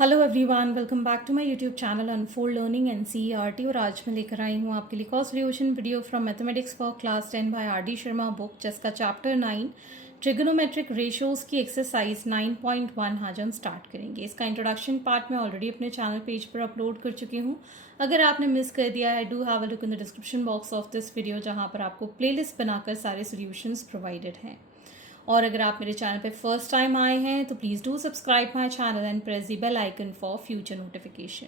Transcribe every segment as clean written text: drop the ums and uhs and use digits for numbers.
Hello everyone, welcome back to my YouTube channel unfold learning NCERT. और आज मैं लेकर आई हूँ आपके लिए cost solution video from mathematics for class 10 by R D Sharma book, जिसका चैप्टर 9 ट्रिगोनोमेट्रिक रेशियोज की एक्सरसाइज 9.1 आज हम स्टार्ट करेंगे। इसका इंट्रोडक्शन पार्ट मैं ऑलरेडी अपने चैनल पेज पर अपलोड कर चुकी हूँ। अगर आपने मिस कर दिया है, do have a look in the description box of this video, जहाँ पर आपको प्लेलिस्ट बनाकर सारे सॉल्यूशंस प्रोवाइडेड हैं। और अगर आप मेरे चैनल पे फर्स्ट टाइम आए हैं तो please do subscribe my channel and press the bell icon for future notification.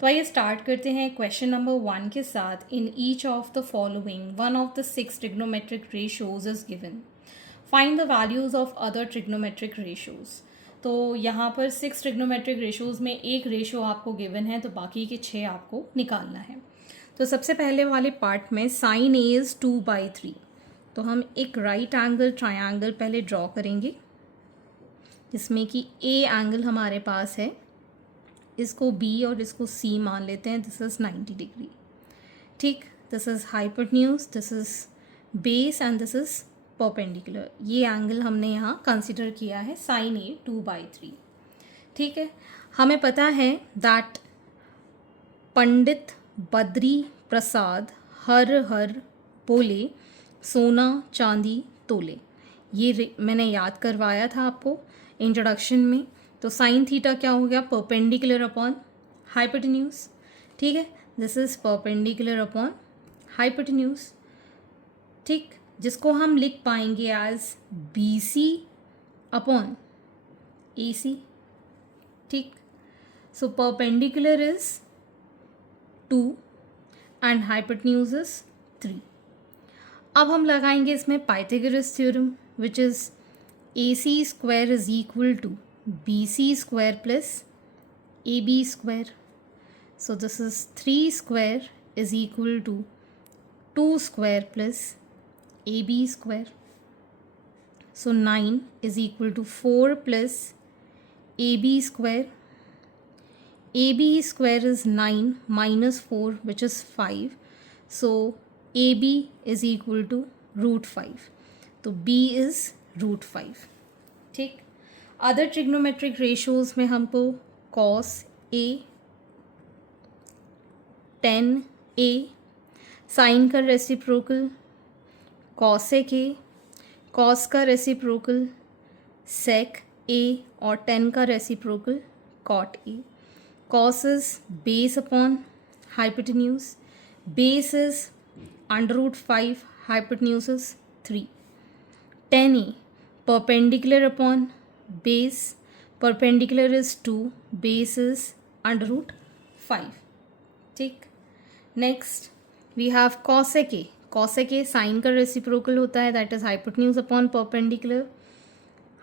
तो आइए स्टार्ट करते हैं क्वेश्चन नंबर 1 के साथ। In each of the following one of the 6 trigonometric ratios is given, find the values of other trigonometric ratios. तो यहाँ पर 6 trigonometric ratios में एक रेशियो आपको गिवन है, तो बाकी के 6 आपको निकालना है। तो सबसे पहले वाले पार्ट में साइन ए इज 2/3, तो हम एक राइट एंगल ट्रायंगल पहले ड्रॉ करेंगे, जिसमें कि ए एंगल हमारे पास है, इसको बी और इसको सी मान लेते हैं। This is 90 degree. ठीक, this is hypotenuse, this is base and this is perpendicular. ये एंगल हमने यहाँ कंसिडर किया है साइन ए 2/3। ठीक है, हमें पता है दैट पंडित बद्री प्रसाद हर हर बोले सोना चांदी तोले। ये मैंने याद करवाया था आपको इंट्रोडक्शन में। तो साइन थीटा क्या हो गया? Perpendicular upon hypotenuse. ठीक है, this is perpendicular upon hypotenuse. ठीक, जिसको हम लिख पाएंगे as B C upon A C. ठीक, so perpendicular is 2 and hypotenuse is 3। अब हम लगाएंगे इसमें Pythagoras theorem, which is A C square is equal to B C square plus A B square. So this is 3 square is equal to 2 square plus A B square. So 9 is equal to 4 plus A B square. A B square is 9 minus 4, which is 5. So A B is equal to √5, तो B is √5। ठीक, other trigonometric ratios में हमको cos A, tan A, sine का reciprocal cosec A, cos का reciprocal sec A और tan का reciprocal cot A. Cos is base upon hypotenuse, base is √5, hypotenuse is 3. 10a, perpendicular upon base, perpendicular is 2, base is √5. ठीक, next we have cosec a. cosec a sine का reciprocal होता है, that is hypotenuse upon perpendicular.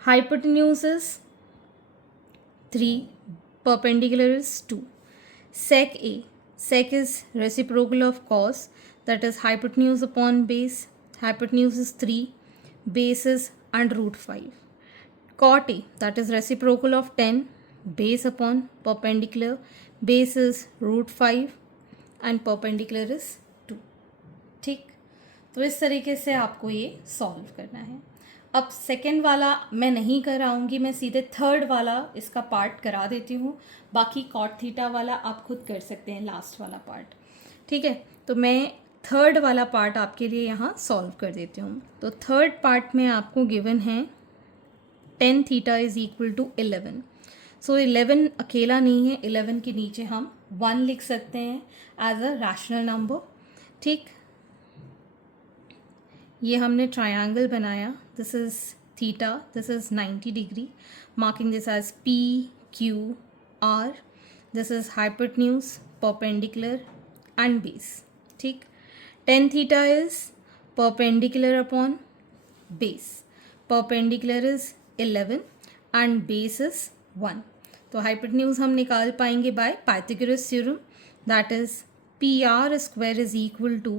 hypotenuse is 3, perpendicular is 2. sec a, sec is reciprocal of cos, that is hypotenuse upon base, hypotenuse is 3, base is √5. cot a, that is reciprocal of 10, base upon perpendicular, base is √5 and perpendicular is 2. ठीक, तो इस तरीके से आपको ये solve करना है। अब सेकेंड वाला मैं नहीं कराऊंगी, मैं सीधे थर्ड वाला इसका पार्ट करा देती हूँ। बाकी कॉट थीटा वाला आप खुद कर सकते हैं, लास्ट वाला पार्ट। ठीक है, तो मैं थर्ड वाला पार्ट आपके लिए यहाँ सॉल्व कर देती हूँ। तो थर्ड पार्ट में आपको गिवन है tan theta is equal to 11। So 11 अकेला नहीं है, 11 के नीचे हम 1 लिख सकते हैं एज अ रैशनल नंबर। ठीक, ये हमने ट्रायंगल बनाया, this is theta, this is 90 degree, marking this as P Q R. This is hypotenuse, perpendicular and base. ठीक, tan theta is perpendicular upon base, perpendicular is 11 and base is 1. तो hypotenuse हम निकाल पाएंगे by Pythagoras theorem, that is PR square is equal to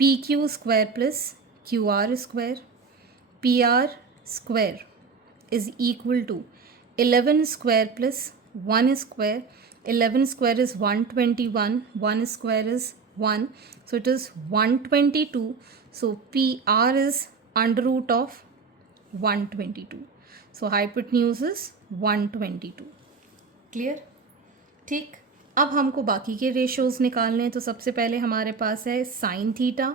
PQ square plus QR square. PR square is equal to 11 square plus 1 square. 11 square is 121, 1 square is 1, so it is 122. So PR is under root of 122. So hypotenuse is 122. Clear? ठीक, अब हमको बाकी के ratios निकालने हैं। तो सबसे पहले हमारे पास है sine theta,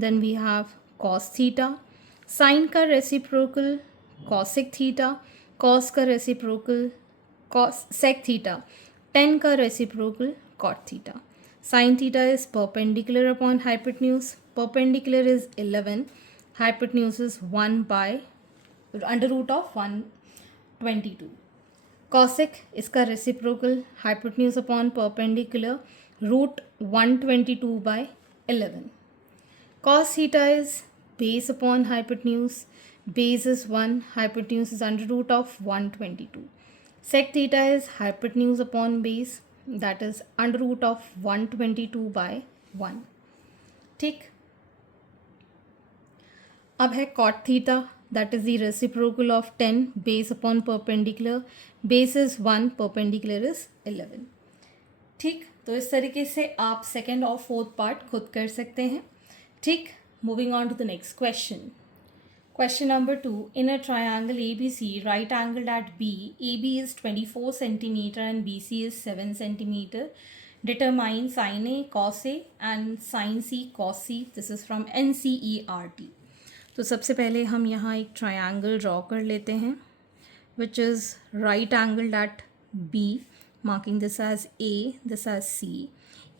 then we have cos theta, sine का रेसिप्रोकल कॉसिक थीटा, कॉस का reciprocal cosec theta, tan का reciprocal cot theta. Sin theta is perpendicular upon hypotenuse. Perpendicular is 11. Hypotenuse is 1 by under root of 122. Cosec इसका reciprocal hypotenuse upon perpendicular root 122 by 11. Cos theta is base upon hypotenuse. Base is 1. Hypotenuse is under root of 122. Sec theta is hypotenuse upon base. That is under root of 122 by 1. ठीक, अब है cot theta, that is the reciprocal of 10 base upon perpendicular. Base is 1, perpendicular is 11. ठीक, तो इस तरीके से आप second और फोर्थ पार्ट खुद कर सकते हैं. ठीक, moving on to the next question. Question number 2. In a triangle ABC, right angled at B, AB is 24 cm and BC is 7 cm. Determine sin A cos A and sin C cos C. This is from NCERT. तो सबसे पहले हम यहाँ एक triangle draw कर लेते हैं which is right angled at B, marking this as A, this as C.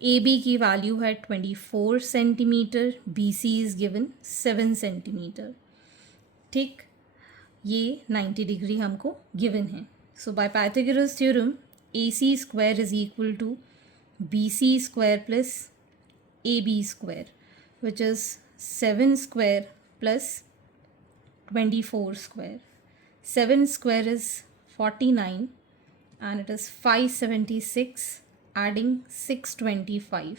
AB की वैल्यू है 24 cm, BC is given 7 cm. ठीक, ये 90 डिग्री हमको गिवन है. So by Pythagoras theorem AC square is equal to BC square plus AB square which is 7 square plus 24 square. 7 square is 49 and it is 576 adding 625.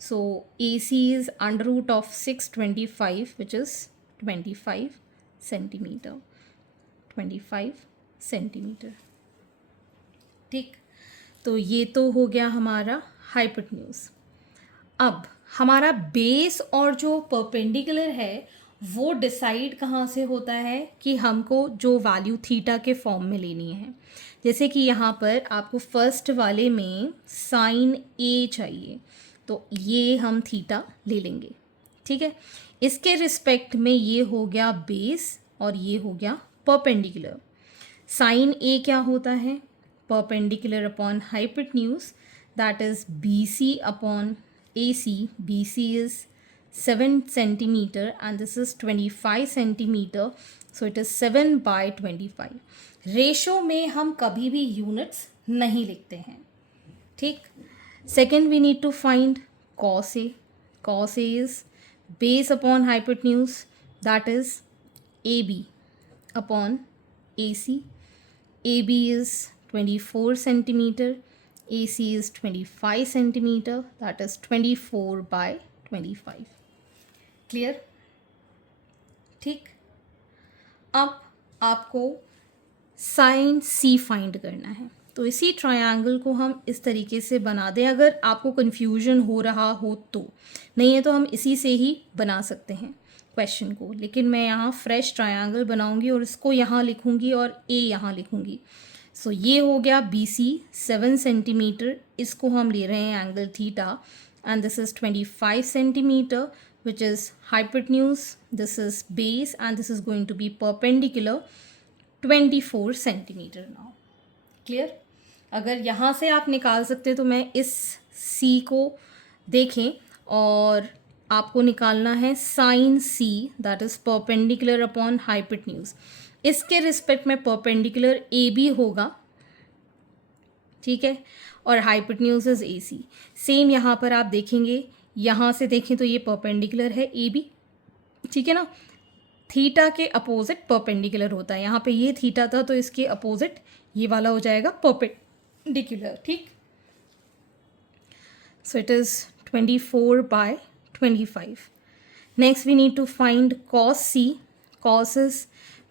So AC is under root of 625 which is 25 centimetre. 25 centimetre. ठीक, तो ये तो हो गया हमारा hypotenuse. अब हमारा base और जो परपेंडिकुलर है वो डिसाइड कहाँ से होता है कि हमको जो वैल्यू थीटा के फॉर्म में लेनी है. जैसे कि यहाँ पर आपको फर्स्ट वाले में साइन ए चाहिए, तो ये हम थीटा ले लेंगे. ठीक है, इसके रिस्पेक्ट में ये हो गया बेस और ये हो गया परपेंडिकुलर. साइन ए क्या होता है? Perpendicular upon hypotenuse, that is BC upon AC. BC is 7 centimetre and this is 25 centimetre, so it is 7 by 25. Ratio में हम कभी भी यूनिट्स नहीं लिखते हैं. ठीक, second we need to find cos A. Cos A is base upon hypotenuse, that is AB upon AC. AB is 24 centimeter, AC is 25 centimeter, that is 24 by 25. Clear? ठीक, अब आपको साइन C फाइंड करना है. तो इसी triangle को हम इस तरीके से बना दें, अगर आपको कन्फ्यूजन हो रहा हो तो. नहीं है तो हम इसी से ही बना सकते हैं क्वेश्चन को, लेकिन मैं यहाँ फ्रेश ट्रायंगल बनाऊंगी और इसको यहाँ लिखूंगी और A यहाँ लिखूंगी. सो ये हो गया BC 7 सेंटीमीटर, इसको हम ले रहे हैं angle theta, and this is 25 centimetre which is hypotenuse, this is base and this is going to be perpendicular 24 centimetre. Now clear? अगर यहाँ से आप निकाल सकते तो मैं इस C को देखें और आपको निकालना है sine C, that is perpendicular upon hypotenuse. इसके रिस्पेक्ट में परपेंडिकुलर AB होगा. ठीक है, और हाइपोटेन्यूज इज AC. सेम यहाँ पर आप देखेंगे, यहाँ से देखें तो ये परपेंडिकुलर है AB. ठीक है ना, थीटा के अपोजिट परपेंडिकुलर होता है. यहाँ पे ये थीटा था तो इसके अपोजिट ये वाला हो जाएगा परपेंडिकुलर. ठीक, सो it is 24 by 25. Next we need to find cos C. Cos is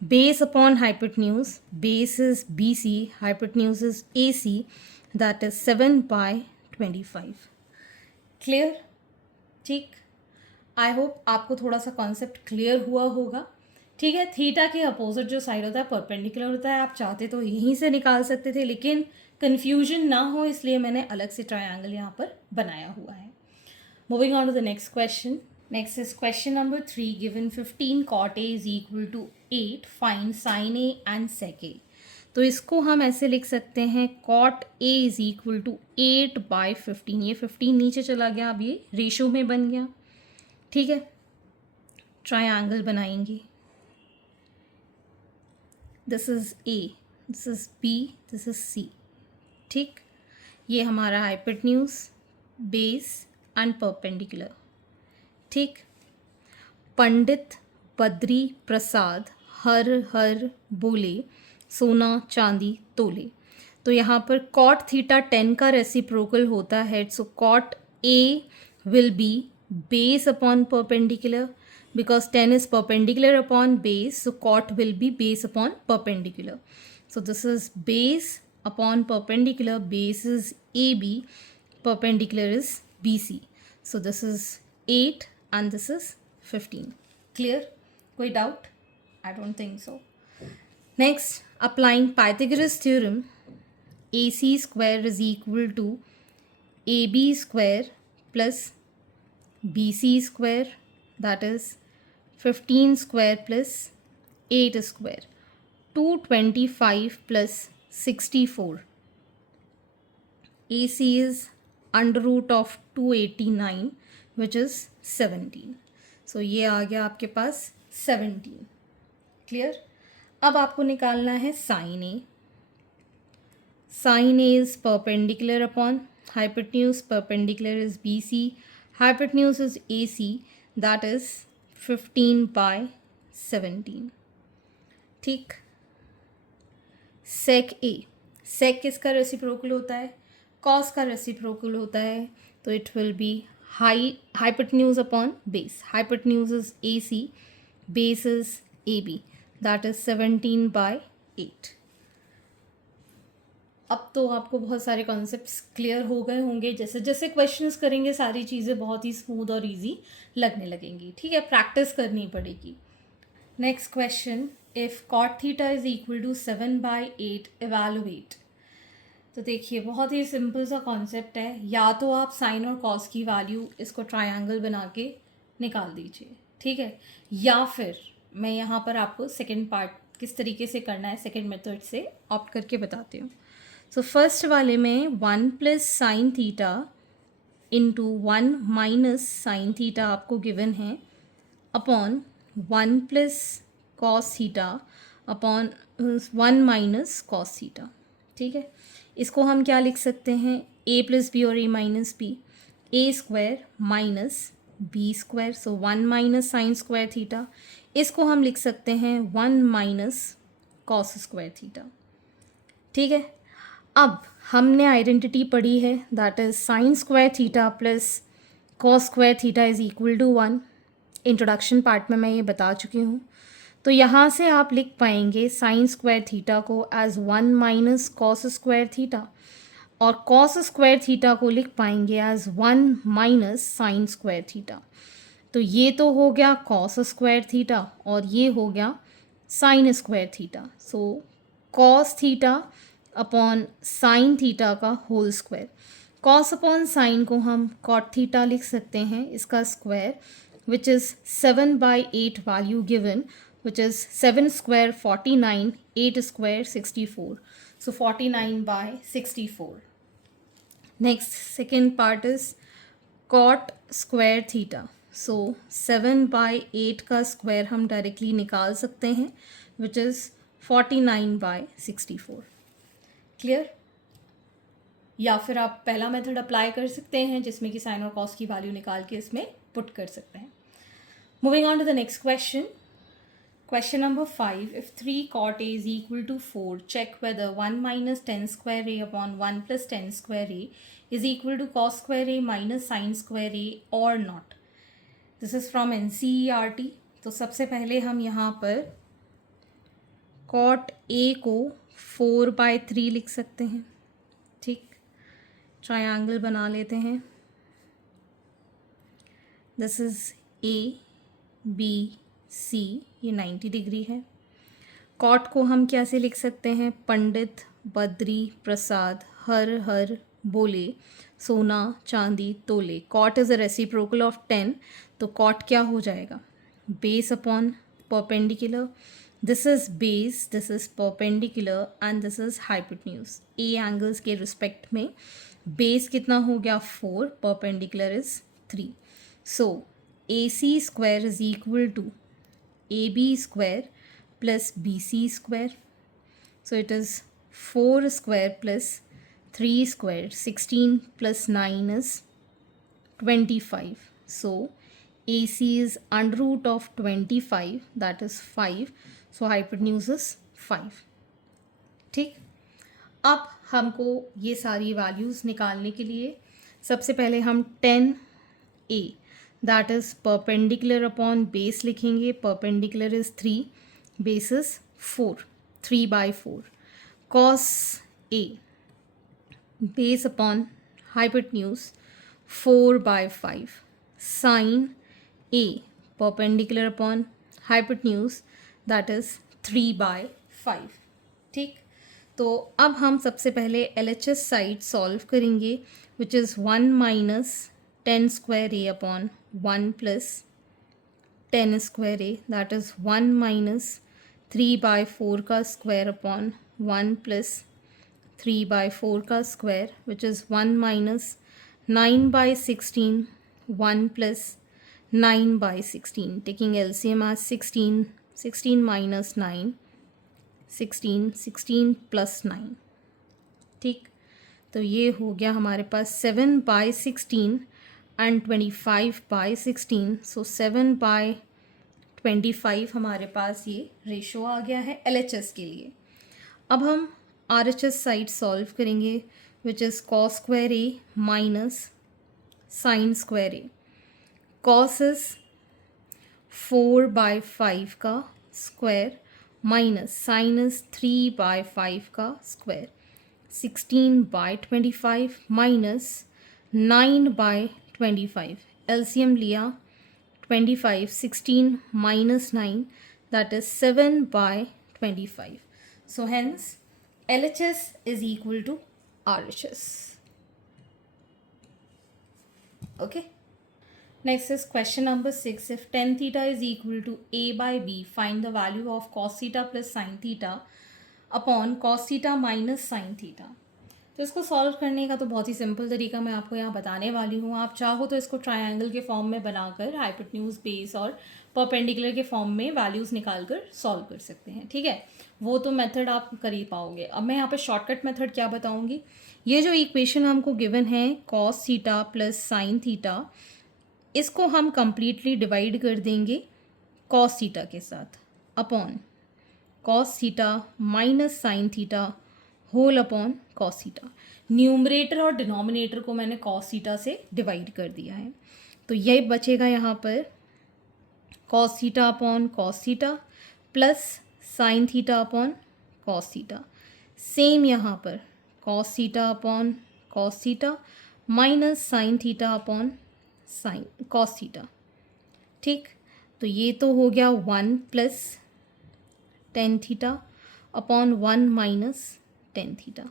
base upon hypotenuse. Base is BC, hypotenuse is AC, that is 7 by 25. Clear? ठीक, आई होप आपको थोड़ा सा कॉन्सेप्ट क्लियर हुआ होगा. ठीक है, थीटा के अपोजिट जो साइड होता है परपेंडिकुलर होता है। आप चाहते तो यहीं से निकाल सकते थे, लेकिन कन्फ्यूजन ना हो इसलिए मैंने अलग से ट्रायंगल यहाँ पर बनाया हुआ है। Moving on to the next question. Next is question number 3। Given 15 cot A is equal to 8, find sin A and sec A। तो इसको हम ऐसे लिख सकते हैं cot A is equal to 8/15। ये 15 नीचे चला गया, अब ये रेशो में बन गया। ठीक है, ट्रायंगल बनाएंगे। This is A, this is B, this is C। ठीक, ये हमारा हाइपोटेन्यूज, बेस एंड परपेंडिकुलर। ठीक, पंडित बद्री प्रसाद हर हर बोले, सोना चांदी तोले। तो यहाँ पर कॉट थीटा 10 का रेसिप्रोकल होता है, so cot A will be base upon perpendicular, because 10 is perpendicular upon base, so cot will be base upon perpendicular. So this is base upon perpendicular, base is AB, perpendicular is BC. So this is 8 and this is 15. Clear? कोई doubt? I don't think so. Next, applying Pythagoras theorem, AC square is equal to AB square plus BC square, that is 15 square plus 8 square, 225 plus 64. AC is under root of 289 which is 17. So ये आ गया आपके पास 17. Clear? अब आपको निकालना है sin A. Sin A is perpendicular upon hypotenuse, perpendicular is BC, hypotenuse is AC, that is 15/17. ठीक, sec A, sec किसका reciprocal होता है? cos का रेसिप्रोकल होता है, तो it will be hypotenuse upon base. Hypotenuse is AC, base is AB, that is 17/8. अब तो आपको बहुत सारे कॉन्सेप्ट्स क्लियर हो गए होंगे। जैसे जैसे क्वेश्चंस करेंगे सारी चीज़ें बहुत ही स्मूथ और इजी लगने लगेंगी। ठीक है, प्रैक्टिस करनी पड़ेगी। Next question, if cot theta is equal to 7/8 evaluate. तो देखिए बहुत ही सिंपल सा कॉन्सेप्ट है। या तो आप साइन और कॉस की वैल्यू इसको ट्रायंगल बना के निकाल दीजिए, ठीक है, या फिर मैं यहाँ पर आपको सेकेंड पार्ट किस तरीके से करना है सेकेंड मेथड से ऑप्ट करके बताती हूँ। सो फर्स्ट वाले में 1 plus sine theta into 1 minus sine theta आपको गिवन है upon 1 plus cos theta upon 1 minus cos theta. ठीक है, इसको हम क्या लिख सकते हैं? a प्लस बी और a minus B, A square minus B square, so 1 minus sine square theta. इसको हम लिख सकते हैं 1 माइनस कॉस स्क्वायर थीटा। ठीक है, अब हमने आइडेंटिटी पढ़ी है, that is sine square theta plus cos square theta is equal to 1। Introduction part में मैं ये बता चुकी हूँ। तो यहाँ से आप लिख पाएंगे साइन स्क्वायर थीटा को as 1 minus cos square theta, और कॉस स्क्वायर थीटा को लिख पाएंगे as 1 minus sine square theta. तो ये तो हो गया कॉस स्क्वायर थीटा और ये हो गया sine square theta. So cos theta upon sine theta का whole square. Cos upon sine को हम कॉट थीटा लिख सकते हैं, इसका square, which is 7/8 value given, which is 7 square 49, 8 square 64. So 49/64. Next, second part is cot square theta. So 7/8 का square हम directly निकाल सकते हैं, which is 49/64. क्लियर? या फिर आप पहला मेथड अप्लाई कर सकते हैं जिसमें कि साइन और कॉस की वैल्यू निकाल के इसमें पुट कर सकते हैं। Moving on to the next question. Question number 5. If 3 cot A is equal to 4, check whether 1 minus 10 square A upon 1 plus 10 square A is equal to cos square A minus sin square A or not. This is from NCERT. तो सबसे पहले हम यहाँ पर cot A को 4/3 लिख सकते हैं। ठीक, ट्रायंगल बना लेते हैं। This is A, B, सी, ये 90 डिग्री है। कॉट को हम कैसे लिख सकते हैं? पंडित, बद्री, प्रसाद, हर हर बोले, सोना चांदी तोले। Cot is a reciprocal of 10, तो कॉट क्या हो जाएगा? Base upon perpendicular. This is base, this is perpendicular and this is hypotenuse. A angles के रिस्पेक्ट में बेस कितना हो गया? 4, perpendicular is 3। So A C square is equal to A B square plus BC square. So it is 4 square plus 3 square. 16 plus 9 is 25. So AC is under root of 25, that is 5. So hypotenuse is 5. ठीक, अब हमको ये सारी values निकालने के लिए सबसे पहले हम 10A that is perpendicular upon base लिखेंगे. Perpendicular is 3, base is 4, 3/4. Cos A, base upon hypotenuse 4/5. Sin A, perpendicular upon hypotenuse, that is 3/5. ठीक, तो अब हम सबसे पहले LHS साइड सॉल्व करेंगे, which is 1 minus 10 square A upon 1 plus 10 square A, that is 1 minus 3/4 का square upon 1 plus 3/4 का square, which is 1 minus 9/16, 1 plus 9/16. Taking LCM as 16, 16 minus 9, 16, 16 plus 9. ठीक, तो ये हो गया हमारे पास 7/16 एंड 25/16. सो 7/25 हमारे पास ये रेशो आ गया है LHS के लिए. अब हम RHS साइड सॉल्व करेंगे, which is cos square A minus sine square A. Cos is 4/5 का स्क्वायर माइनस साइन इज 3/5 का स्क्वायर. 16/25 माइनस 9/25. LCM लिया 25, 16 minus 9, that is 7/25. So hence LHS is equal to RHS. Okay. Next is question number 6. If tan theta is equal to A by B, find the value of cos theta plus sin theta upon cos theta minus sin theta. तो इसको solve करने का तो बहुत ही simple तरीका मैं आपको यहाँ बताने वाली हूँ. आप चाहो तो इसको ट्रायंगल के फॉर्म में बनाकर हाइपोटेन्यूज, बेस और परपेंडिकुलर के फॉर्म में वैल्यूज़ निकाल कर सॉल्व कर सकते हैं. ठीक है, वो तो मेथड आप कर ही पाओगे. अब मैं यहाँ पे शॉर्टकट मेथड क्या बताऊँगी. ये जो इक्वेशन हमको गिवन है cos theta plus sine theta, इसको हम कम्प्लीटली डिवाइड कर देंगे कॉस थीटा के साथ upon cos theta minus sine theta whole upon cos theta. Numerator और डिनोमिनेटर को मैंने कॉस थीटा से डिवाइड कर दिया है, तो ये बचेगा यहाँ पर cos theta upon cos theta plus sine theta upon cos theta. Same यहाँ पर cos theta upon cos theta minus sine theta upon sine cos theta. ठीक, तो ये तो हो गया 1 plus tan theta upon 1 minus tan theta.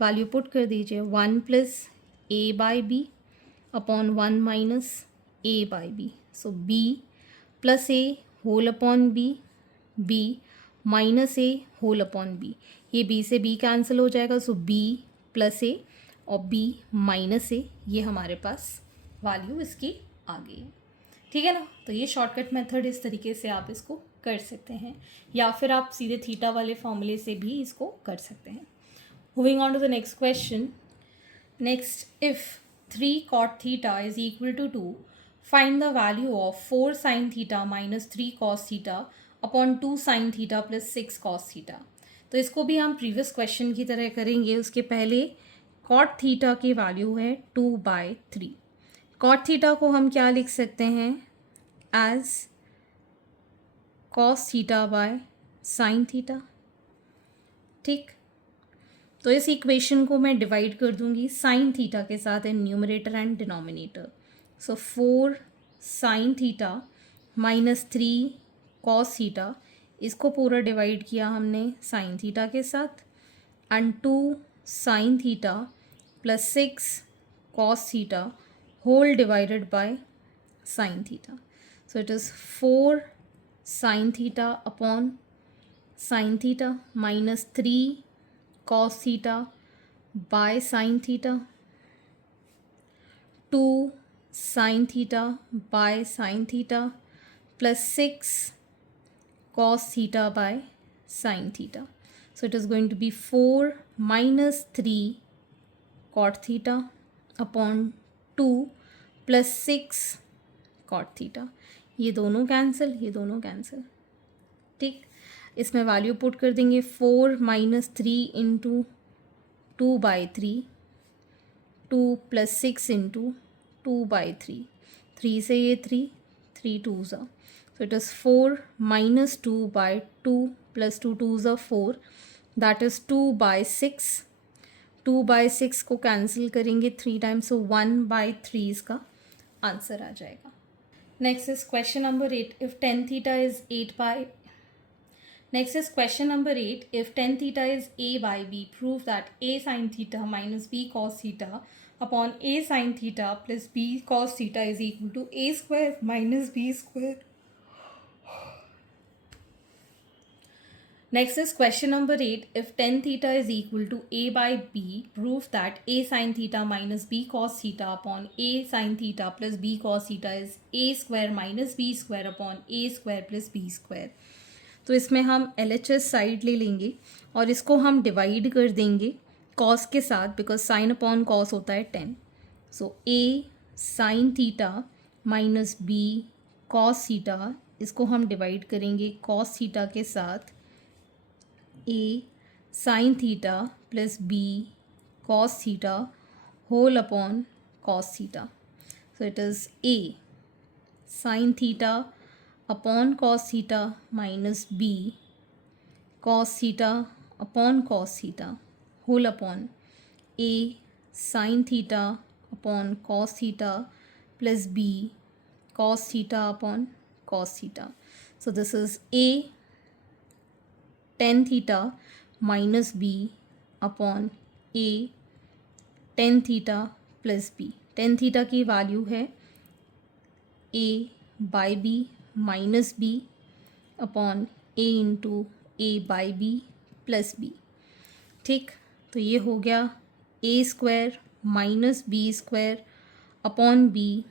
Value put कर दीजिए. 1 plus A by B upon 1 minus A by B. So B plus A whole upon B, B minus A whole upon B. ये B से B cancel हो जाएगा, so B plus A और B minus A, ये हमारे पास value इसकी आ गई है. ठीक है ना. तो ये शॉर्टकट मेथड इस तरीके से आप इसको कर सकते हैं, या फिर आप सीधे थीटा वाले फॉर्मूले से भी इसको कर सकते हैं. Moving on to the next question. Next, if 3 cot theta is equal to 2, find the value of 4 sin theta minus 3 cos theta upon 2 sin theta plus 6 cos theta. तो इसको भी हम प्रीवियस क्वेश्चन की तरह करेंगे. उसके पहले cot theta की वैल्यू है 2/3. cot theta को हम क्या लिख सकते हैं? As cos theta by sin theta. ठीक, तो इस इक्वेशन को मैं डिवाइड कर दूंगी साइन थीटा के साथ in numerator and denominator. So 4 sine theta minus 3 cos theta, इसको पूरा डिवाइड किया हमने साइन थीटा के साथ, and 2 sine theta plus 6 cos theta whole divided by sin theta. So it is 4 sin theta upon sin theta minus 3 cos theta by sin theta, 2 sin theta by sin theta plus 6 cos theta by sin theta. So it is going to be 4 minus 3 cot theta upon 2 plus 6 cot theta. ये दोनों cancel, ये दोनों cancel. ठीक, इसमें value put कर देंगे. 4 minus 3 into 2/3, 2 plus 6 into 2/3. 3 से ये 3, 3 2 ज़ा. So it is 4 minus 2/2 plus 2 2 ज़ा 4, दैट इज़ 2/6. 2/6 को कैंसिल करेंगे 3 टाइम्स, सो 1/3 इसका आंसर आ जाएगा. Next is question number 8. If ten theta is 8 a by b, prove that a sin theta minus b cos theta upon a sin theta plus b cos theta is equal to a square minus b square. Next is question number 8. If tan theta is equal to a by b, prove that a sin theta minus b cos theta upon a sin theta plus b cos theta is a square minus b square upon a square plus b square. तो इसमें हम LHS side ले लेंगे और इसको हम divide कर देंगे cos के साथ, बिकॉज साइन अपॉन cos होता है 10. सो a sin theta minus b cos theta, इसको हम डिवाइड करेंगे cos थीटा के साथ a sin theta plus b cos theta whole upon cos theta. So it is a sin theta upon cos theta minus b cos theta upon cos theta whole upon a sin theta upon cos theta plus b cos theta upon cos theta. So this is a tan theta minus b upon a tan theta plus b. tan theta की value है a by b minus b upon a into a by b plus b. ठीक, तो ये हो गया a square minus b square upon b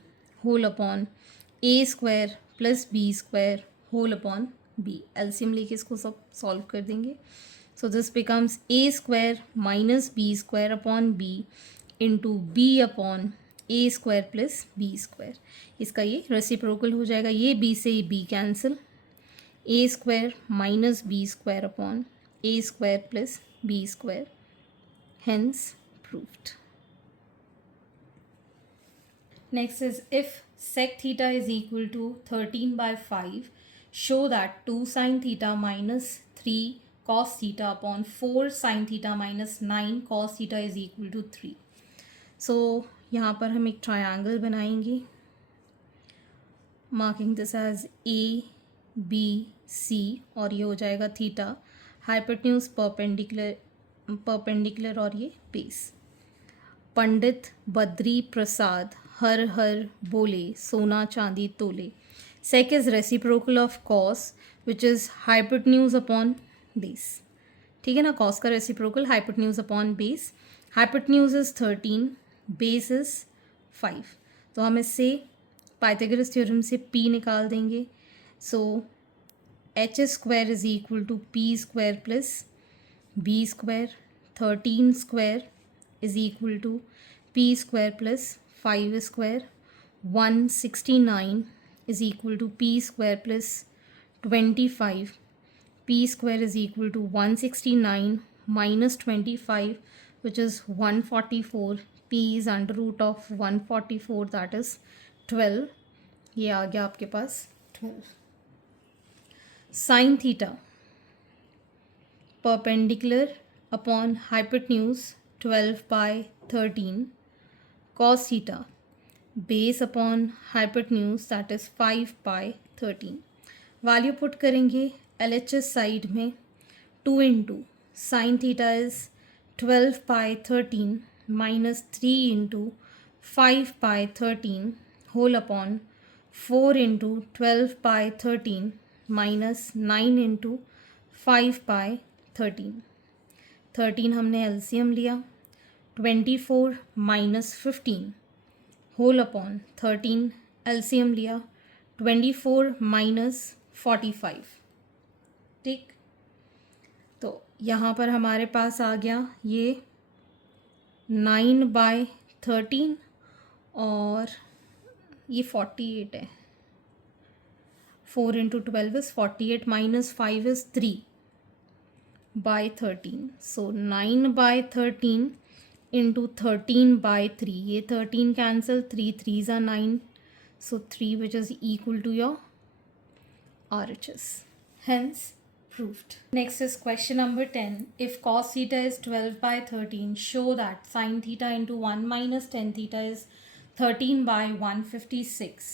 whole upon a square plus b square whole upon b. LCM लेके इसको सब solve कर देंगे. So this becomes a square minus b square upon b into b upon a square plus b square. इसका ये reciprocal हो जाएगा. ये b से ये b cancel. a square minus b square upon a square plus b square, hence proved. Next is if sec theta is equal to 13/5, show that 2 sin theta minus 3 cos theta upon 4 sin theta minus 9 cos theta is equal to 3. So यहाँ पर हम एक triangle बनाएंगे, marking this as A B C, और ये हो जाएगा theta, hypotenuse perpendicular और ये बेस. पंडित बद्री प्रसाद हर हर बोले, सोना चांदी तोले. Sec is reciprocal of cos which is hypotenuse upon base. ठीक है ना, cos का reciprocal hypotenuse upon base. Hypotenuse is 13, base is 5. तो हम इससे पाइथागोरस थ्योरम से p निकाल देंगे. So h square is equal to p square plus b square. 13 square is equal to p square plus 5 square. 169 is equal to p square plus 25. p square is equal to 169 minus 25, which is 144. p is under root of 144, that is 12. ये आ गया आपके पास 12. sin theta perpendicular upon hypotenuse 12/13. cos theta base upon hypotenuse, that is 5/13. Value put करेंगे LHS side में 2 into sine theta is 12 by 13 minus 3 into 5 by 13 whole upon 4 into 12 by 13 minus 9 into 5 by 13 हमने LCM लिया 24 minus 15 whole upon 13 LCM लिया 24 minus 45। ठीक, तो यहाँ पर हमारे पास आ गया ये 9/13 और ये 48 है। 4 into 12 is 48 minus 5 is 3/13। So 9/13 into 13/3, ये 13 cancel, 3 3s are 9, so 3 which is equal to your RHS. Hence proved. Next is question number 10. If cos theta is 12/13, show that sin theta into 1 minus tan theta is 13/156.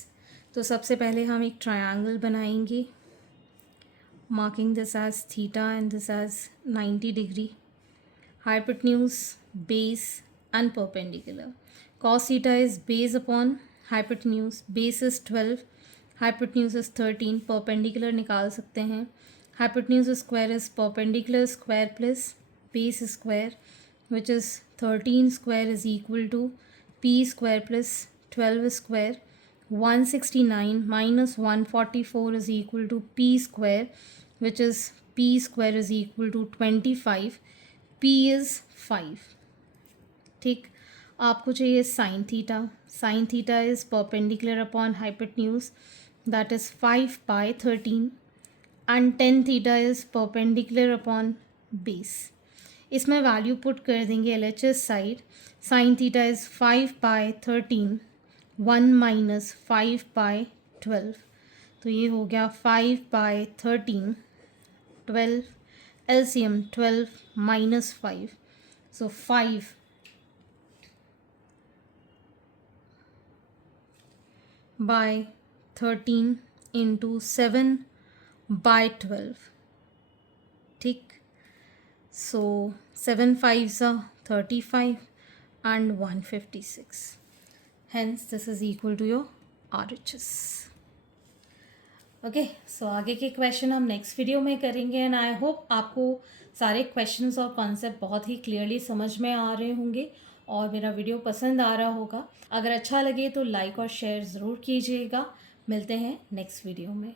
तो सबसे पहले हम एक triangle बनाएंगे, marking this as theta and this as 90 degree. Hypotenuse, base and perpendicular. Cos theta is base upon hypotenuse. Base is 12, hypotenuse is 13, perpendicular निकाल सकते हैं. Hypotenuse square is perpendicular square plus base square, which is 13 square is equal to p square plus 12 square. 169 minus 144 is equal to p square, which is p square is equal to 25. p is 5. ठीक, आपको चाहिए sine theta. Sign theta is perpendicular upon hypotenuse, that is 5/13, and tan theta is perpendicular upon base. इसमें value put कर देंगे LHS side. Sign theta is 5/13, 1 minus 5/12, तो ये हो गया 5/13, 12 LCM 12 minus 5, so 5/13 into 7/12. ठीक, so 7 5s are 35 and 156. Hence this is equal to your RHS. Okay, so आगे के क्वेश्चन हम नेक्स्ट वीडियो में करेंगे एंड आई होप आपको सारे क्वेश्चंस और कॉन्सेप्ट बहुत ही क्लियरली समझ में आ रहे होंगे और मेरा वीडियो पसंद आ रहा होगा. अगर अच्छा लगे तो लाइक और शेयर ज़रूर कीजिएगा. मिलते हैं नेक्स्ट वीडियो में.